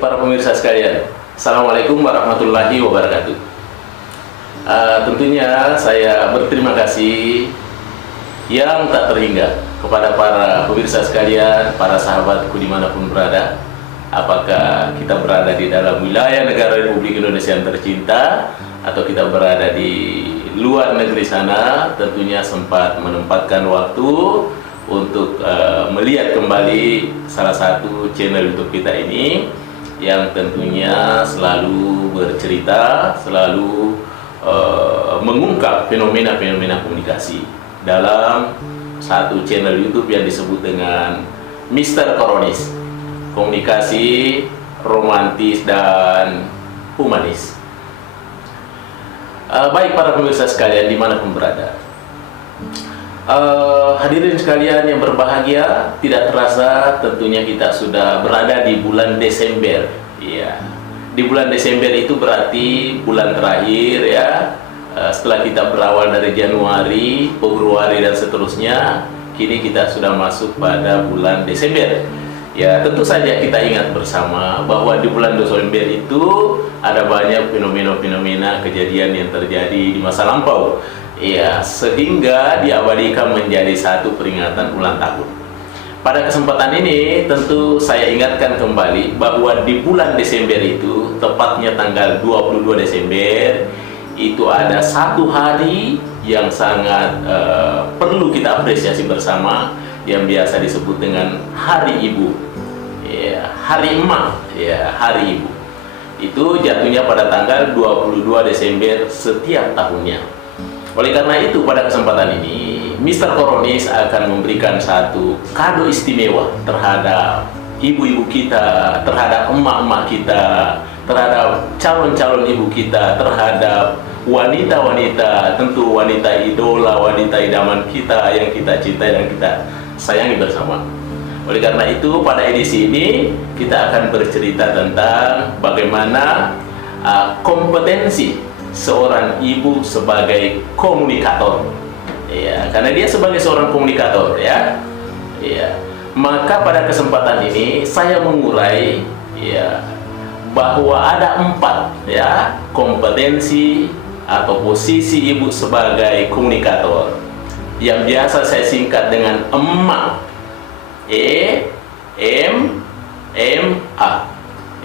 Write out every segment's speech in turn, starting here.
Baik para pemirsa sekalian, Assalamualaikum warahmatullahi wabarakatuh. Tentunya saya berterima kasih yang tak terhingga kepada para pemirsa sekalian, para sahabatku dimanapun berada. Apakah kita berada di dalam wilayah negara Republik Indonesia yang tercinta, atau kita berada di luar negeri sana, tentunya sempat menempatkan waktu untuk melihat kembali salah satu channel YouTube kita ini yang tentunya selalu bercerita, selalu mengungkap fenomena-fenomena komunikasi dalam satu channel YouTube yang disebut dengan Mr. Koronis, komunikasi romantis dan humanis. Baik para pemirsa sekalian dimanapun berada, hadirin sekalian yang berbahagia, tidak terasa tentunya kita sudah berada di bulan Desember. Ya, di bulan Desember itu berarti bulan terakhir ya. Setelah kita berawal dari Januari, Februari dan seterusnya, kini kita sudah masuk pada bulan Desember. Ya, tentu saja kita ingat bersama bahwa di bulan Desember itu ada banyak fenomena-fenomena kejadian yang terjadi di masa lampau. Ya, sehingga diabadikan menjadi satu peringatan ulang tahun. Pada kesempatan ini tentu saya ingatkan kembali bahwa di bulan Desember itu, tepatnya tanggal 22 Desember, itu ada satu hari yang sangat perlu kita apresiasi bersama, yang biasa disebut dengan Hari Ibu. Ya, Hari Emak, ya, Hari Ibu. Itu jatuhnya pada tanggal 22 Desember setiap tahunnya. Oleh karena itu, pada kesempatan ini, Mr. Koronis akan memberikan satu kado istimewa terhadap ibu-ibu kita, terhadap emak-emak kita, terhadap calon-calon ibu kita, terhadap wanita-wanita, tentu wanita idola, wanita idaman kita yang kita cintai dan kita sayangi bersama. Oleh karena itu, pada edisi ini kita akan bercerita tentang bagaimana kompetensi seorang ibu sebagai komunikator. Ya, karena dia sebagai seorang komunikator ya. Ya. Maka pada kesempatan ini saya mengurai ya bahwa ada 4 ya kompetensi atau posisi ibu sebagai komunikator yang biasa saya singkat dengan emak. E-M-M-A.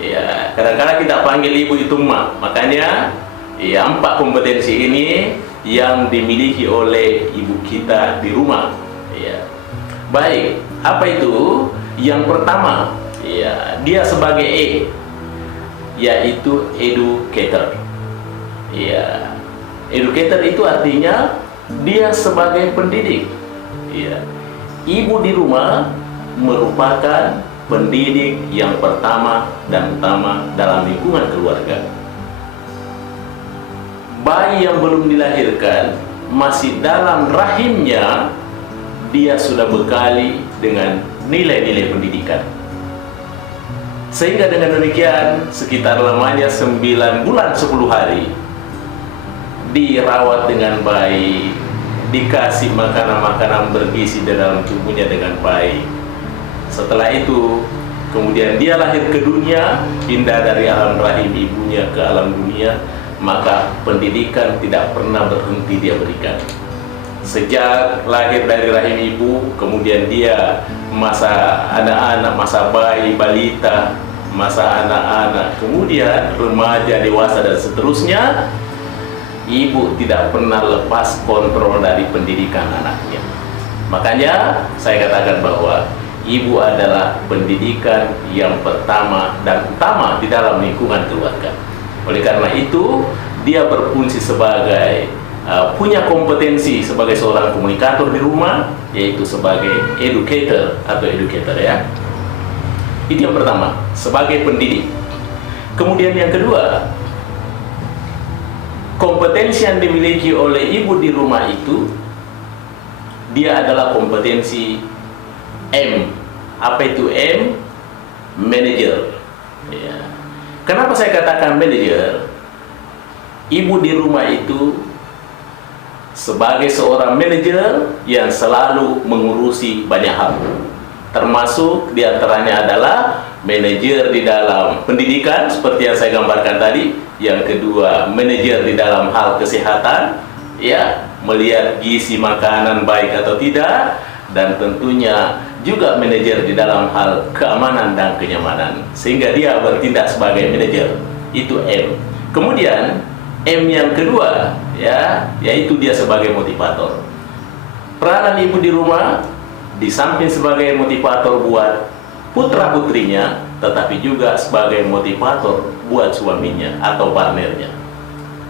Ya, kadang-kadang kita panggil ibu itu emak. Makanya ya, 4 kompetensi ini yang dimiliki oleh ibu kita di rumah. Ya. Baik, apa itu? Yang pertama, ya, dia sebagai E, yaitu educator. Ya, educator itu artinya dia sebagai pendidik. Ya. Ibu di rumah merupakan pendidik yang pertama dan utama dalam lingkungan keluarga. Bayi yang belum dilahirkan, masih dalam rahimnya, dia sudah bekali dengan nilai-nilai pendidikan. Sehingga dengan demikian, sekitar lamanya 9 bulan 10 hari, dirawat dengan baik, dikasih makanan-makanan bergizi di dalam tubuhnya dengan baik. Setelah itu, kemudian dia lahir ke dunia, pindah dari alam rahim ibunya ke alam dunia, maka pendidikan tidak pernah berhenti dia berikan. Sejak lahir dari rahim ibu, kemudian dia masa anak-anak, masa bayi, balita, masa anak-anak, kemudian remaja, dewasa dan seterusnya, ibu tidak pernah lepas kontrol dari pendidikan anaknya. Makanya saya katakan bahwa ibu adalah pendidikan yang pertama dan utama di dalam lingkungan keluarga. Oleh karena itu, dia berfungsi sebagai punya kompetensi sebagai seorang komunikator di rumah, yaitu sebagai educator atau educator ya. Itu yang pertama, sebagai pendidik. Kemudian yang kedua, kompetensi yang dimiliki oleh ibu di rumah itu, dia adalah kompetensi M. Apa itu M? Manager. Ya. Kenapa saya katakan manajer? Ibu di rumah itu sebagai seorang manajer yang selalu mengurusi banyak hal. Termasuk diantaranya adalah manajer di dalam pendidikan seperti yang saya gambarkan tadi. Yang kedua, manajer di dalam hal kesehatan, ya, melihat gizi makanan baik atau tidak, dan tentunya juga manajer di dalam hal keamanan dan kenyamanan, sehingga dia bertindak sebagai manajer. Itu M. Kemudian M yang kedua, ya, yaitu dia sebagai motivator. Peranan ibu di rumah di samping sebagai motivator buat putra putrinya, tetapi juga sebagai motivator buat suaminya atau partnernya.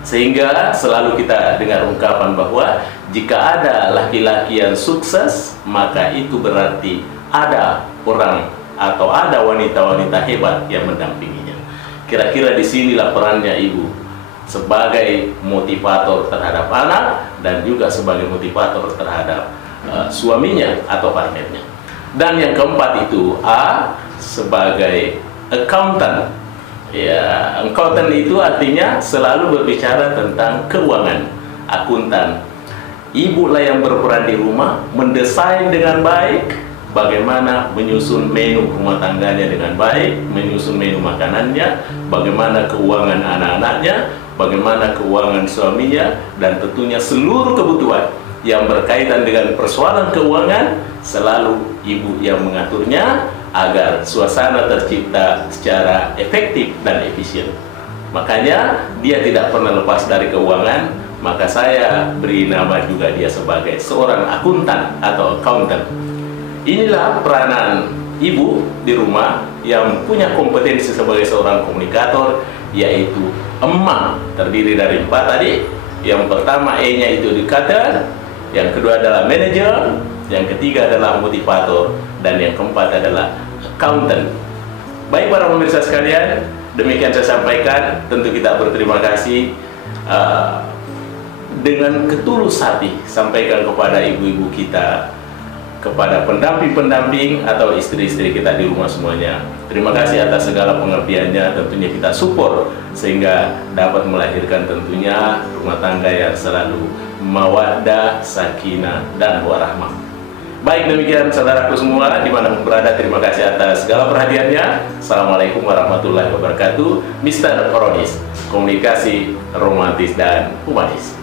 Sehingga selalu kita dengar ungkapan bahwa jika ada laki-laki yang sukses, maka itu berarti ada orang atau ada wanita-wanita hebat yang mendampinginya. Kira-kira disinilah perannya ibu sebagai motivator terhadap anak dan juga sebagai motivator terhadap suaminya atau partnernya. Dan yang keempat itu A, sebagai accountant. Ya, accountant itu artinya selalu berbicara tentang keuangan, akuntan. Ibu lah yang berperan di rumah, mendesain dengan baik bagaimana menyusun menu rumah tangganya dengan baik, menyusun menu makanannya, bagaimana keuangan anak-anaknya, bagaimana keuangan suaminya, dan tentunya seluruh kebutuhan yang berkaitan dengan persoalan keuangan, selalu ibu yang mengaturnya agar suasana tercipta secara efektif dan efisien. Makanya dia tidak pernah lepas dari keuangan, maka saya beri nama juga dia sebagai seorang akuntan atau accountant. Inilah peranan ibu di rumah yang punya kompetensi sebagai seorang komunikator, yaitu emang, terdiri dari 4 tadi. Yang pertama E-nya itu educator, yang kedua adalah manager, yang ketiga adalah motivator, dan yang keempat adalah accountant. Baik para pemirsa sekalian, demikian saya sampaikan. Tentu kita berterima kasih dengan ketulus hati sampaikan kepada ibu-ibu kita, kepada pendamping-pendamping atau istri-istri kita di rumah semuanya. Terima kasih atas segala pengertiannya. Tentunya kita support sehingga dapat melahirkan tentunya rumah tangga yang selalu mawaddah, sakinah, dan warahmah. Baik, demikian saudaraku semua dimanapun berada, terima kasih atas segala perhatiannya. Assalamualaikum warahmatullahi wabarakatuh. Mr. Ronis, komunikasi romantis dan humanis.